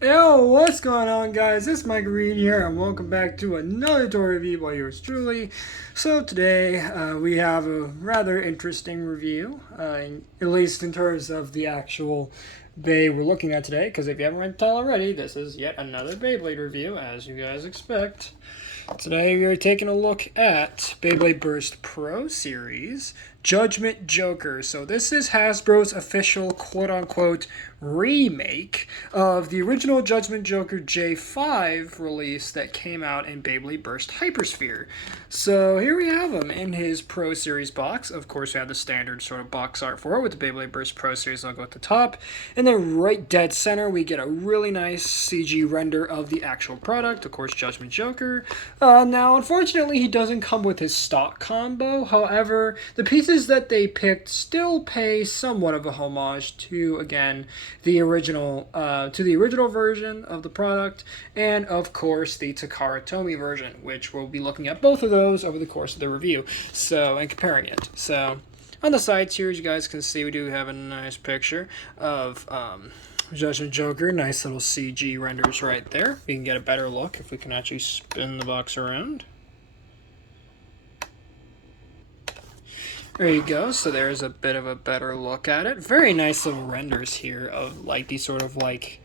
Yo, what's going on, guys? It's Mike Reed here, and welcome back to another toy review by yours truly. So today we have a rather interesting review, at least in terms of the actual Bay we're looking at today. Because if you haven't read the title already, this is yet another Beyblade review, as you guys expect. Today we are taking a look at Beyblade Burst Pro Series Judgement Joker. So this is Hasbro's official quote-unquote remake of the original Judgement Joker J5 release that came out in Beyblade Burst Hypersphere. So here we have him in his Pro Series box. Of course, we have the standard sort of box art for it with the Beyblade Burst Pro Series logo at the top. And then right dead center, we get a really nice CG render of the actual product. Of course, Judgement Joker. Now, unfortunately, he doesn't come with his stock combo. However, the pieces that they picked still pay somewhat of a homage to, again, the original version of the product, and of course the Takara Tomy version, which we'll be looking at both of those over the course of the review. So, and comparing it. So, on the sides here, as you guys can see, we do have a nice picture of Judgement Joker. Nice little CG renders right there. We can get a better look if we can actually spin the box around. There you go. So there's a bit of a better look at it. Very nice little renders here of like these sort of like,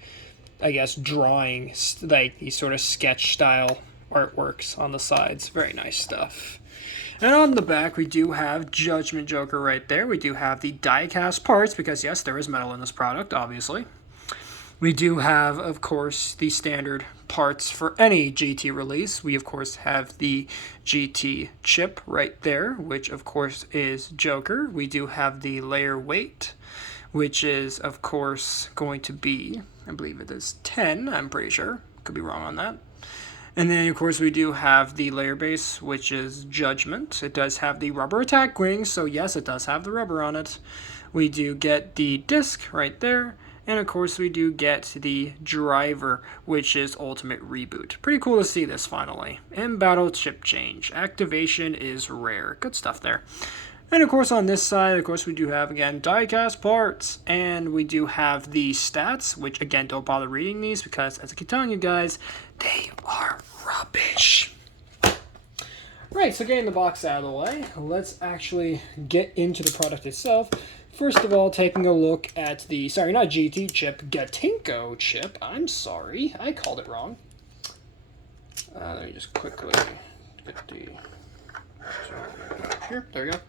I guess, drawing, like these sort of sketch style artworks on the sides. Very nice stuff. And on the back, we do have Judgement Joker right there. We do have the die-cast parts, because yes, there is metal in this product, obviously. We do have, of course, the standard parts for any GT release. We, of course, have the GT chip right there, which, of course, is Joker. We do have the layer weight, which is, of course, going to be, I believe it is 10, I'm pretty sure. Could be wrong on that. And then, of course, we do have the layer base, which is Judgement. It does have the rubber attack wings, so yes, it does have the rubber on it. We do get the disc right there. And of course, we do get the driver, which is Ultimate Reboot. Pretty cool to see this finally. In battle chip change. Activation is rare. Good stuff there. And of course, on this side, of course, we do have, again, die-cast parts. And we do have the stats, which, again, don't bother reading these because, as I keep telling you guys, they are rubbish. Right, so getting the box out of the way, let's actually get into the product itself. First of all, taking a look at the, sorry, not GT chip, Gatinko chip. I'm sorry, I called it wrong. Let me just quickly get the, here, there we go.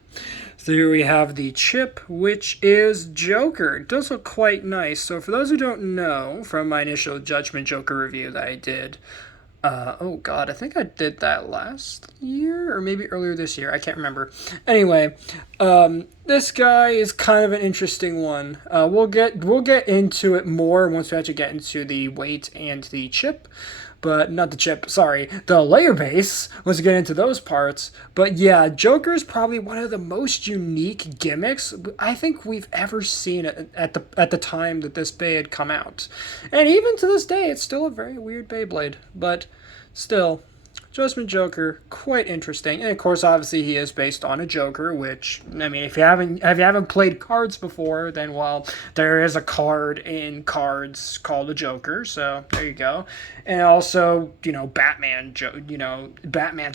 So here we have the chip, which is Joker. It does look quite nice. So for those who don't know, from my initial Judgement Joker review that I did, oh god, I think I did that last year, or maybe earlier this year, I can't remember. Anyway, this guy is kind of an interesting one. We'll get into it more once we actually get into the weight and the chip. But not the chip, sorry, the layer base, once we get into those parts. But yeah, Joker is probably one of the most unique gimmicks I think we've ever seen at the time that this Bay had come out. And even to this day, it's still a very weird Beyblade. But still, Judgement Joker, quite interesting. And of course, obviously, he is based on a Joker, which, I mean, if you haven't played cards before, then, well, there is a card in cards called a Joker, so there you go. And also, Batman's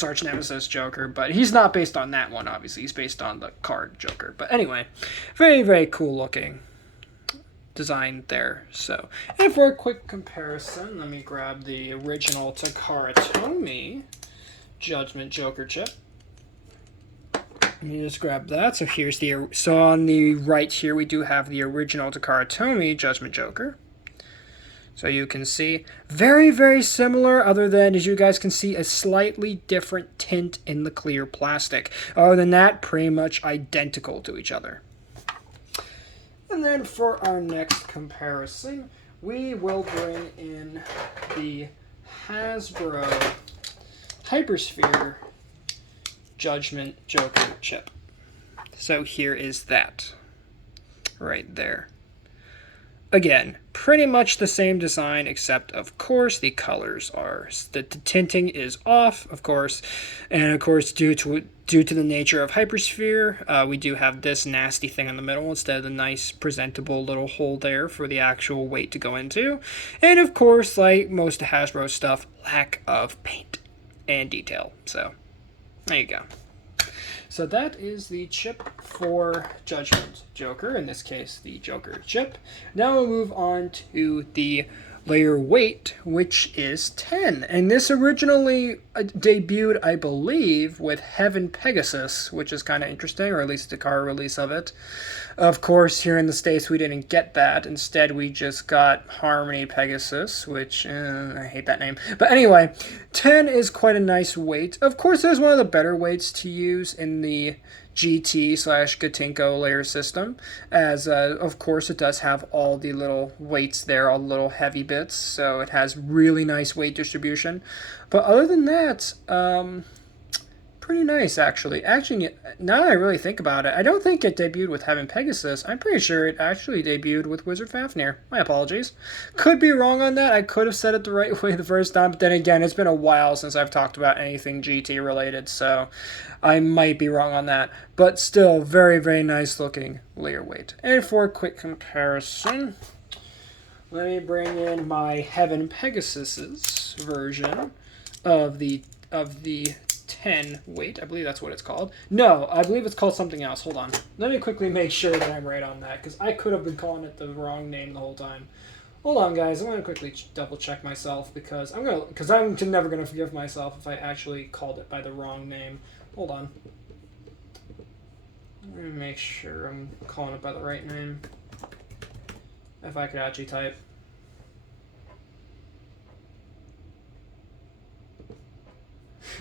arch nemesis Joker, but he's not based on that one, obviously. He's based on the card Joker. But anyway, very, very cool looking design there. So, and for a quick comparison, let me grab the original Takara Tomy Judgement Joker chip. Let me just grab that. So on the right here we do have the original Takara Tomy Judgement Joker. So you can see very, very similar, other than, as you guys can see, a slightly different tint in the clear plastic. Other than that, pretty much identical to each other. And then for our next comparison, we will bring in the Hasbro Hypersphere Judgement Joker chip. So here is that, right there. Again, pretty much the same design, except of course the colors are, the tinting is off, of course, and of course due to the nature of Hypersphere, we do have this nasty thing in the middle instead of the nice presentable little hole there for the actual weight to go into, and of course, like most Hasbro stuff, lack of paint and detail. So there you go. So that is the chip for Judgment Joker, in this case the Joker chip. Now we'll move on to the layer weight, which is 10. And this originally debuted, I believe, with Heaven Pegasus, which is kind of interesting, or at least the car release of it. Of course, here in the States, we didn't get that. Instead, we just got Harmony Pegasus, which, I hate that name. But anyway, 10 is quite a nice weight. Of course, there's one of the better weights to use in the GT/Gatinko layer system, as of course it does have all the little weights there, all the little heavy bits, so it has really nice weight distribution. But other than that, pretty nice, actually. Actually, now that I really think about it, I don't think it debuted with Heaven Pegasus. I'm pretty sure it actually debuted with Wizard Fafnir. My apologies. Could be wrong on that. I could have said it the right way the first time, but then again, it's been a while since I've talked about anything GT related, so I might be wrong on that. But still, very, very nice looking layer weight. And for a quick comparison, let me bring in my Heaven Pegasus's version of the 10 weight. I believe that's what it's called. No, I believe it's called something else. Hold on. Let me quickly make sure that I'm right on that, because I could have been calling it the wrong name the whole time. Hold on, guys. I'm going to quickly double check myself, because I'm never going to forgive myself if I actually called it by the wrong name. Hold on. Let me make sure I'm calling it by the right name. If I could actually type.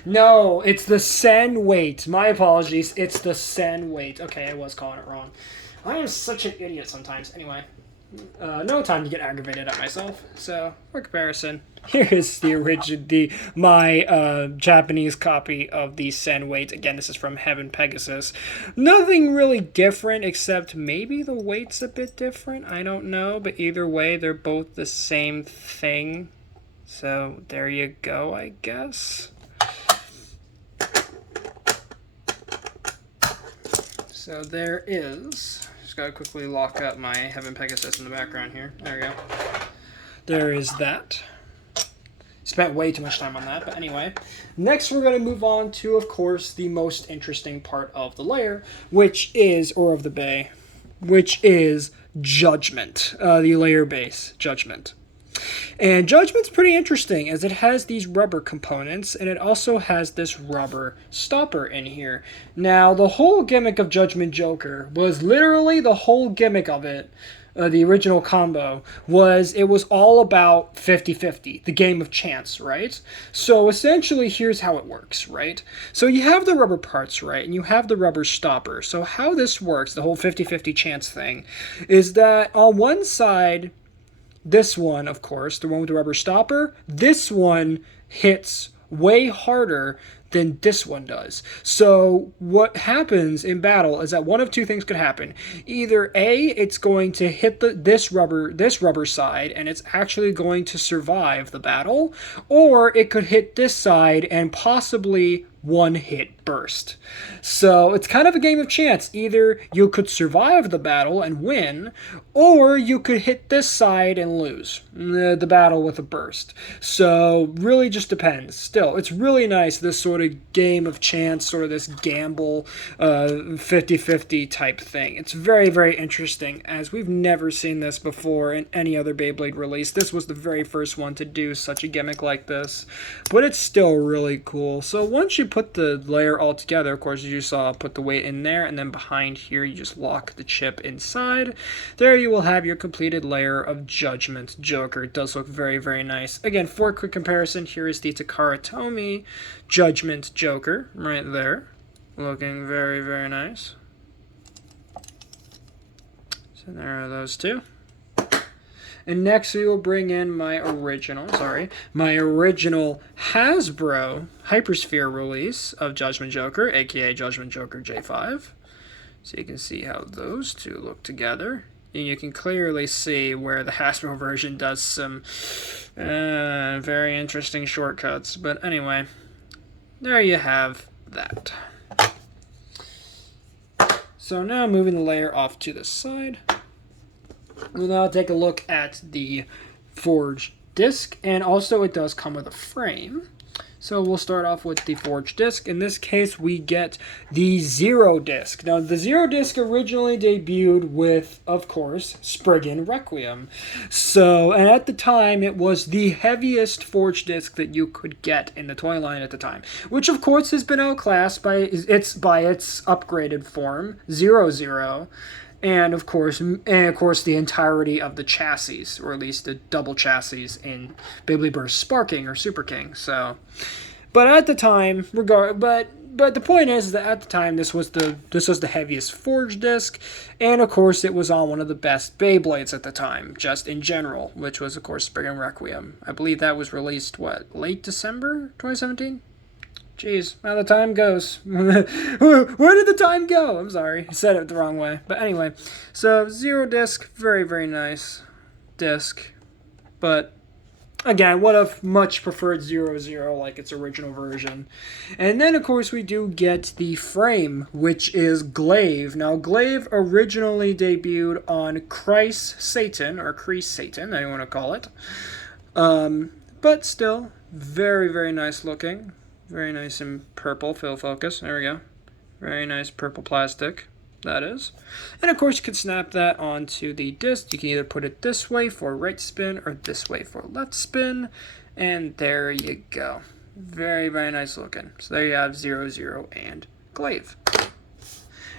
No, it's the Sen weight. My apologies. It's the Sen weight. Okay, I was calling it wrong. I am such an idiot sometimes. Anyway, no time to get aggravated at myself. So, for comparison, here is my Japanese copy of the Sen weight. Again, this is from Heaven Pegasus. Nothing really different, except maybe the weight's a bit different. I don't know, but either way, they're both the same thing. So, there you go, I guess. So there is, just gotta quickly lock up my Heaven Pegasus in the background here. There we go. There is that. Spent way too much time on that, but anyway. Next we're gonna move on to, of course, the most interesting part of the layer, which is, or of the bay, which is Judgment, the layer base, Judgment. And Judgment's pretty interesting, as it has these rubber components, and it also has this rubber stopper in here. Now, the whole gimmick of Judgment Joker was literally the whole gimmick of it, the original combo, was it was all about 50-50, the game of chance, right? So essentially, here's how it works, right? So you have the rubber parts, right? And you have the rubber stopper. So how this works, the whole 50-50 chance thing, is that on one side, this one, of course, the one with the rubber stopper, this one hits way harder than this one does. So what happens in battle is that one of two things could happen. Either A, it's going to hit this rubber side, and it's actually going to survive the battle, or it could hit this side and possibly one hit burst. So it's kind of a game of chance. Either you could survive the battle and win, or you could hit this side and lose the battle with a burst. So really just depends. Still, it's really nice, this sort of game of chance, sort of this gamble 50-50 type thing. It's very, very interesting, as we've never seen this before in any other Beyblade release. This was the very first one to do such a gimmick like this, but it's still really cool. So once you put the layer all together, of course, as you saw, put the weight in there, and then behind here you just lock the chip inside. There you will have your completed layer of Judgment Joker. It does look very, very nice. Again, for a quick comparison, here is the Takara Tomy Judgment Joker right there, looking very, very nice. So there are those two. And next we will bring in my original Hasbro Hypersphere release of Judgment Joker, aka Judgment Joker J5. So you can see how those two look together. And you can clearly see where the Hasbro version does some very interesting shortcuts. But anyway, there you have that. So now moving the layer off to the side, we'll now take a look at the forged disc, and also it does come with a frame. So we'll start off with the forged disc. In this case, we get the Zero disc. Now, the Zero disc originally debuted with, of course, Spriggan Requiem. So, and at the time, it was the heaviest forged disc that you could get in the toy line at the time, which, of course, has been outclassed by its upgraded form, Zero Zero. And of course, the entirety of the chassis, or at least the double chassis in Beyblade Burst Sparking or Super King. So, but at the time, but the point is that at the time this was the heaviest forged disc, and of course it was on one of the best Beyblades at the time, just in general, which was of course Spriggan Requiem. I believe that was released late December 2017. Jeez, how the time goes. Where did the time go? I'm sorry, I said it the wrong way. But anyway, so Zero disc, very, very nice disc. But again, would have much preferred 00 like its original version. And then, of course, we do get the frame, which is Glaive. Now, Glaive originally debuted on Kreis Satan, or Kreis Satan, I want to call it. But still, very, very nice looking. Very nice in purple, fill focus. There we go. Very nice purple plastic, that is. And of course you can snap that onto the disc. You can either put it this way for right spin or this way for left spin. And there you go. Very, very nice looking. So there you have 00 and Glaive.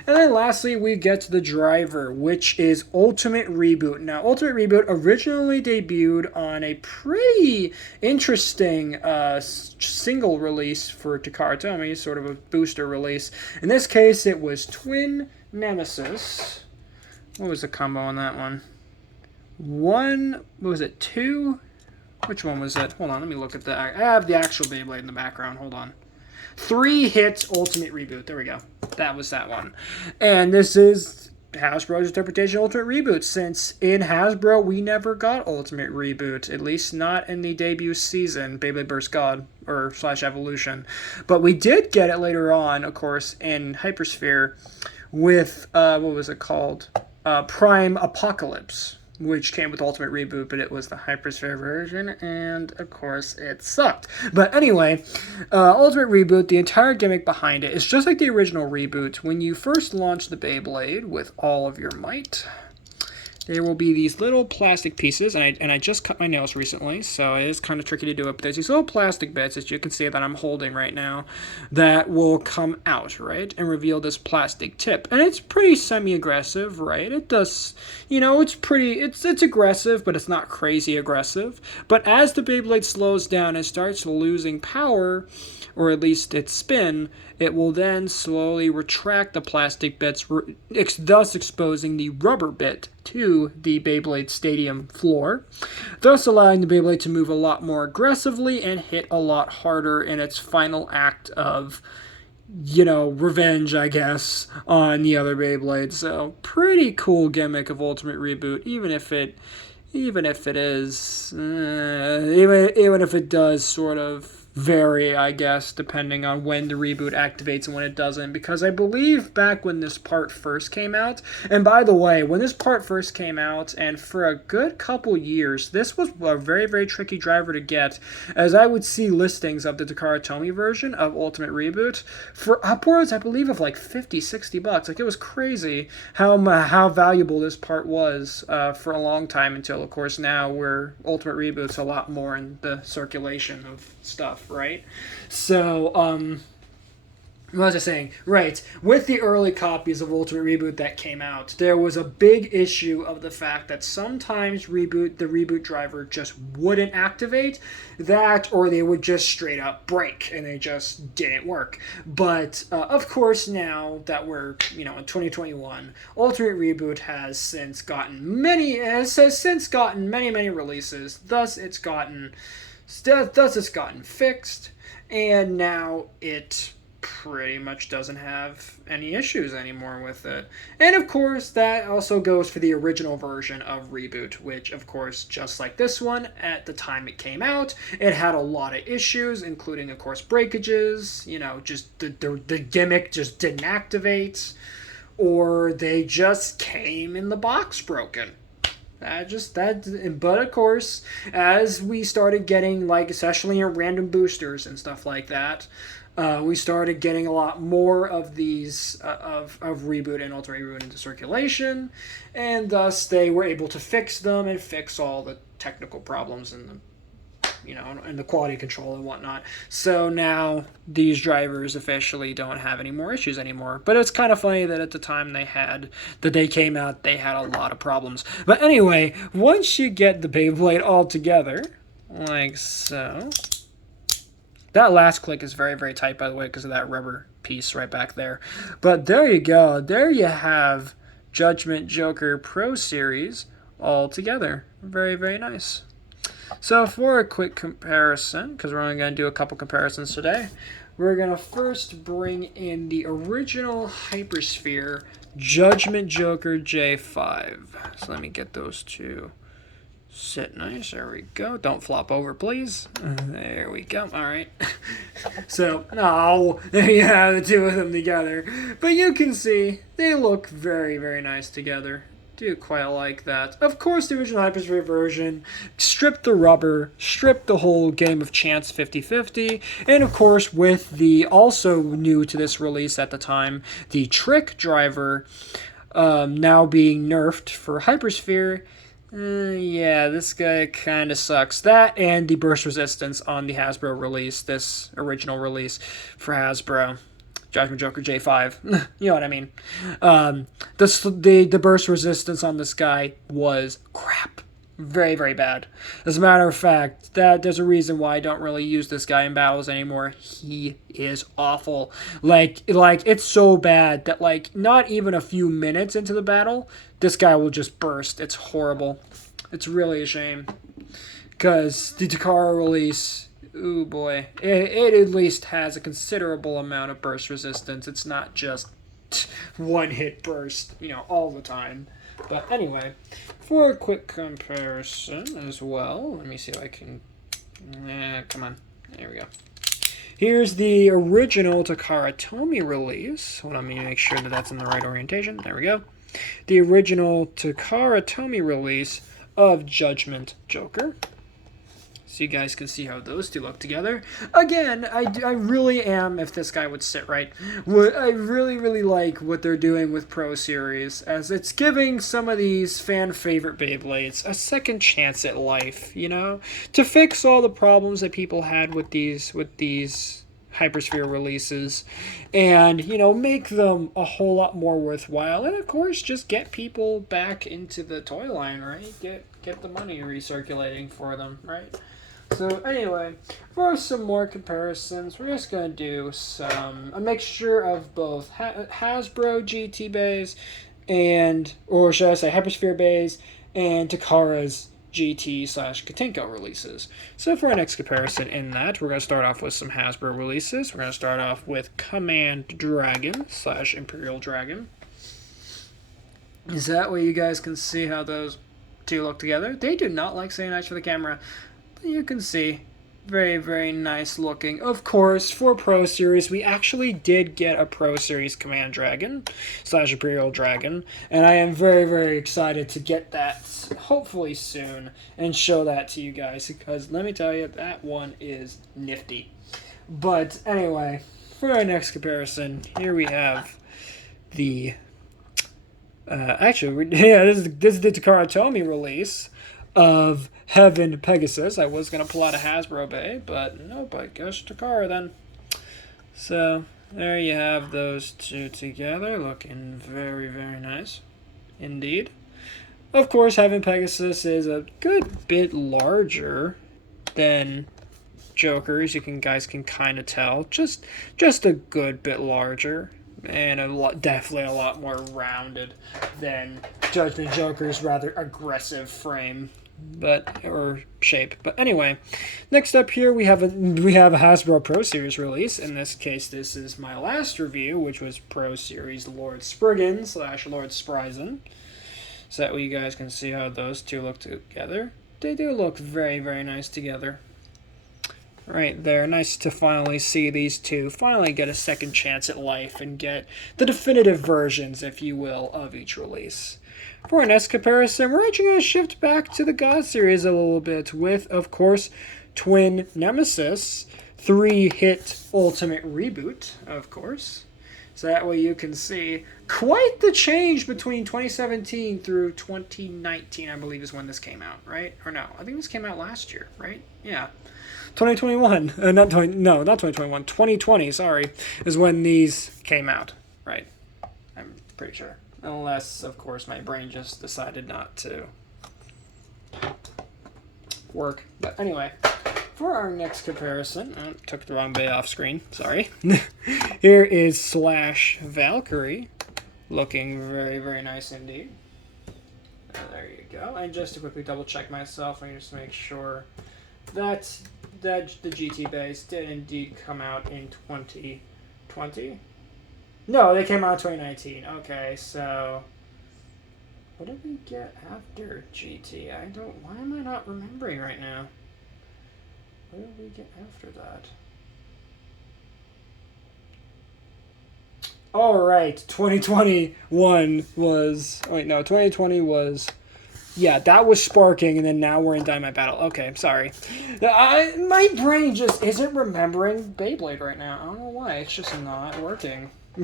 And then lastly, we get to the driver, which is Ultimate Reboot. Now, Ultimate Reboot originally debuted on a pretty interesting single release for Takara Tomy, sort of a booster release. In this case, it was Twin Nemesis. What was the combo on that one? What was it, 2? Which one was it? Hold on, let me look at that. I have the actual Beyblade in the background. Hold on. 3 hits Ultimate Reboot. There we go. That was that one. And this is Hasbro's interpretation of Ultimate Reboot, since in Hasbro we never got Ultimate Reboot, at least not in the debut season, Beyblade Burst God, or / Evolution. But we did get it later on, of course, in Hypersphere with, what was it called? Prime Apocalypse, which came with Ultimate Reboot, but it was the Hypersphere version, and of course it sucked. But anyway, Ultimate Reboot, the entire gimmick behind it is just like the original Reboot. When you first launch the Beyblade with all of your might, there will be these little plastic pieces, and I just cut my nails recently, so it is kind of tricky to do it, but there's these little plastic bits, as you can see that I'm holding right now, that will come out, right, and reveal this plastic tip. And it's pretty semi-aggressive, right? It does, it's aggressive, but it's not crazy aggressive. But as the Beyblade slows down and starts losing power, or at least its spin, it will then slowly retract the plastic bits, thus exposing the rubber bit to the Beyblade Stadium floor, thus allowing the Beyblade to move a lot more aggressively and hit a lot harder in its final act of, revenge, I guess, on the other Beyblade. So, pretty cool gimmick of Ultimate Reboot, even if it does sort of vary, I guess, depending on when the reboot activates and when it doesn't, because I believe back when this part first came out, and by the way, when this part first came out, and for a good couple years, this was a very, very tricky driver to get, as I would see listings of the Takara Tomy version of Ultimate Reboot for upwards, I believe, of like $50-$60. Like, it was crazy how valuable this part was for a long time, until, of course, now where Ultimate Reboot's a lot more in the circulation of stuff, right? So, what was I saying? Right, with the early copies of Ultimate Reboot that came out, there was a big issue of the fact that sometimes the reboot driver just wouldn't activate that, or they would just straight up break, and they just didn't work. But, of course, now that we're, in 2021, Ultimate Reboot has since gotten many releases, thus it's gotten fixed, and now it pretty much doesn't have any issues anymore with it. And of course, that also goes for the original version of Reboot, which, of course, just like this one, at the time it came out, it had a lot of issues, including, of course, breakages, just the gimmick just didn't activate, or they just came in the box broken. But of course, as we started getting, like, especially in random boosters and stuff like that, we started getting a lot more of these of Reboot and Ultimate Reboot into circulation, and thus they were able to fix them and fix all the technical problems and the quality control and whatnot. So now these drivers officially don't have any more issues anymore. But it's kind of funny that at the time they came out, they had a lot of problems. But anyway, once you get the Beyblade all together, like so. That last click is very, very tight, by the way, because of that rubber piece right back there. But there you go. There you have Judgement Joker Pro Series all together. Very, very nice. So for a quick comparison, because we're only going to do a couple comparisons today, we're going to first bring in the original Hypersphere Judgement Joker J5. So let me get those two. Sit nice. There we go. Don't flop over, please. There we go. All right. So, there you have the two of them together. But you can see they look very, very nice together. Do quite like that. Of course, the original Hypersphere version stripped the rubber, stripped the whole game of chance 50-50, and of course, with the also new to this release at the time, the trick driver now being nerfed for Hypersphere. Yeah, this guy kind of sucks. That and the burst resistance on the Hasbro release, this original release for Hasbro, Judgement Joker J5. You know what I mean? The burst resistance on this guy was crap. Very, very bad. As a matter of fact, there's a reason why I don't really use this guy in battles anymore. He is awful. Like it's so bad that, like, not even a few minutes into the battle, this guy will just burst. It's horrible. It's really a shame. Because the Takara release, ooh boy, it at least has a considerable amount of burst resistance. It's not just one-hit burst, all the time. But anyway, for a quick comparison as well, let me see if I can... come on. There we go. Here's the original Takara Tomy release. Hold on, let me make sure that that's in the right orientation. There we go. The original Takara Tomy release of Judgement Joker. So you guys can see how those two look together. Again, I really am, if this guy would sit right, I really, really like what they're doing with Pro Series, as it's giving some of these fan favorite Beyblades a second chance at life, to fix all the problems that people had with these Hypersphere releases, and make them a whole lot more worthwhile, and of course just get people back into the toy line, right? Get the money recirculating for them, right? So anyway, for some more comparisons, we're just going to do a mixture of both Hasbro GT bays or should I say Hypersphere bays, and Takara's GT/Katenko releases. So for our next comparison in that, we're going to start off with some Hasbro releases. We're going to start off with Command Dragon/Imperial Dragon. Is that way you guys can see how those two look together? They do not like saying nice for the camera. You can see, very, very nice looking. Of course, for Pro Series, we actually did get a Pro Series Command Dragon/Imperial Dragon, and I am very, very excited to get that hopefully soon and show that to you guys, because let me tell you, that one is nifty. But anyway, for our next comparison, here we have the this is the Takara Tomy release of Heaven Pegasus. I was going to pull out a Hasbro Bay, but nope, I guess Takara then. So, there you have those two together, looking very, very nice indeed. Of course, Heaven Pegasus is a good bit larger than Joker, as you guys can kind of tell. Just a good bit larger, and definitely a lot more rounded than Judgement Joker's rather aggressive frame. or shape. But anyway, next up here we have a Hasbro Pro Series release. In this case, this is my last review, which was Pro Series Lord Spriggan / Lord Spryzen. So that way you guys can see how those two look together. They do look very, very nice together. Right there, nice to finally see these two finally get a second chance at life and get the definitive versions, if you will, of each release. For our next comparison, we're actually going to shift back to the God series a little bit with, of course, Twin Nemesis, 3-hit Ultimate Reboot, of course. So that way you can see quite the change between 2017 through 2019, I believe is when this came out, right? Or no, I think this came out last year, right? Yeah. 2021, not 2021, 2020, sorry, is when these came out, right? I'm pretty sure. Unless, of course, my brain just decided not to work. But anyway, for our next comparison, I took the wrong bay off screen, sorry. Here is / Valkyrie, looking very, very nice indeed. There you go. And just to quickly double check myself, let me just make sure that the GT base did indeed come out in 2020. No, they came out in 2019. Okay, so what did we get after GT? Why am I not remembering right now? What did we get after that? Alright, 2021 was... Wait, no, 2020 was... Yeah, that was Sparking, and then now we're in Dynamite Battle. Okay, sorry. My brain just isn't remembering Beyblade right now. I don't know why. It's just not working. I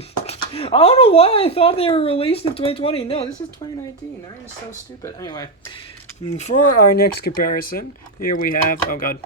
don't know why I thought they were released in 2020. No, this is 2019. That is so stupid. Anyway, for our next comparison, here we have... Oh, God.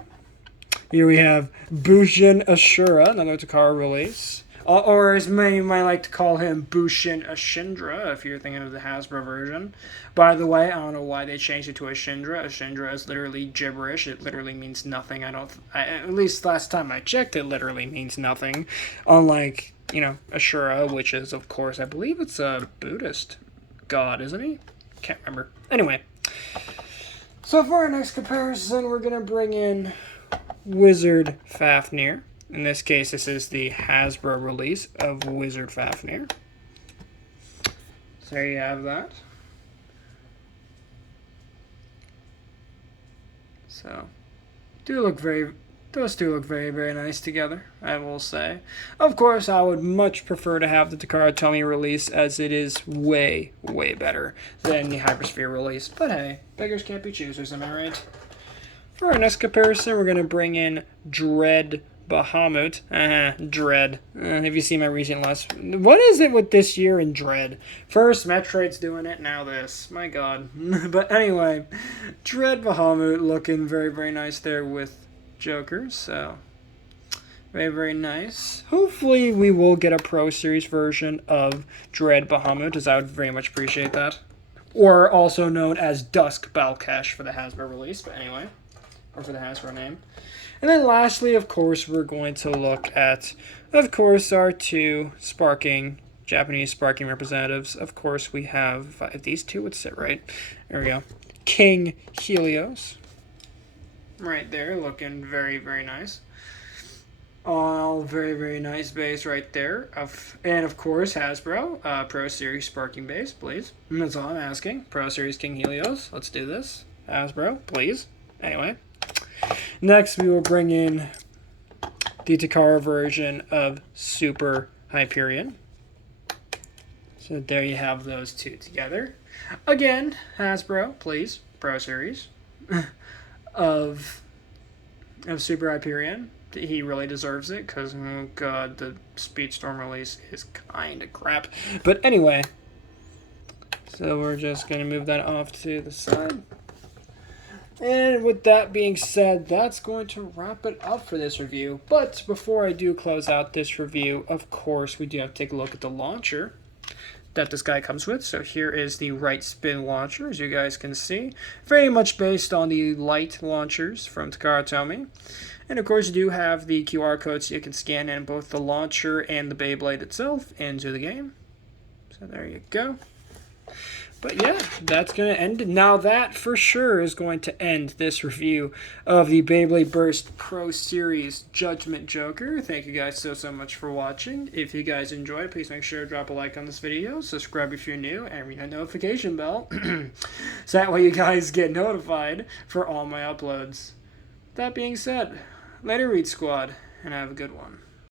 Here we have Bhushan Ashura, another Takara release. Or as many might like to call him, Bhushan Ashindra, if you're thinking of the Hasbro version. By the way, I don't know why they changed it to Ashindra. Ashindra is literally gibberish. It literally means nothing. At least last time I checked, it literally means nothing. Unlike, Ashura, which is, of course, I believe it's a Buddhist god, isn't he? Can't remember. Anyway. So for our next comparison, we're going to bring in Wizard Fafnir. In this case, this is the Hasbro release of Wizard Fafnir. So there you have that. So, those do look very, very nice together, I will say. Of course, I would much prefer to have the Takara Tomy release, as it is way, way better than the Hypersphere release. But hey, beggars can't be choosers, am I right? For our next comparison, we're going to bring in Dread Bahamut. Dread. Have you seen my recent what is it with this year in Dread? First, Metroid's doing it, now this. My God. But anyway, Dread Bahamut looking very, very nice there with Joker, so very, very nice. Hopefully, we will get a Pro Series version of Dread Bahamut, as I would very much appreciate that. Or also known as Dusk Balkesh for the Hasbro release, but anyway. Or for the Hasbro name. And then lastly, of course, we're going to look at, of course, our two Japanese sparking representatives. Of course, we have, if these two would sit right, there we go, King Helios. Right there, looking very, very nice. All very, very nice base right there. And of course, Hasbro, Pro Series sparking base, please. That's all I'm asking. Pro Series King Helios. Let's do this. Hasbro, please. Anyway. Next, we will bring in the Takara version of Super Hyperion. So there you have those two together. Again, Hasbro, please, Pro Series of Super Hyperion. He really deserves it because, oh God, the Speedstorm release is kind of crap. But anyway, so we're just going to move that off to the side. And with that being said, that's going to wrap it up for this review. But before I do close out this review, of course, we do have to take a look at the launcher that this guy comes with. So here is the right spin launcher, as you guys can see. Very much based on the light launchers from Takara Tomy. And of course, you do have the QR code so you can scan in both the launcher and the Beyblade itself into the game. So there you go. But yeah, that's going to end it. Now that for sure is going to end this review of the Beyblade Burst Pro Series Judgement Joker. Thank you guys so much for watching. If you guys enjoyed, please make sure to drop a like on this video, subscribe if you're new, and ring that notification bell. So that way you guys get notified for all my uploads. That being said, later Read Squad, and have a good one.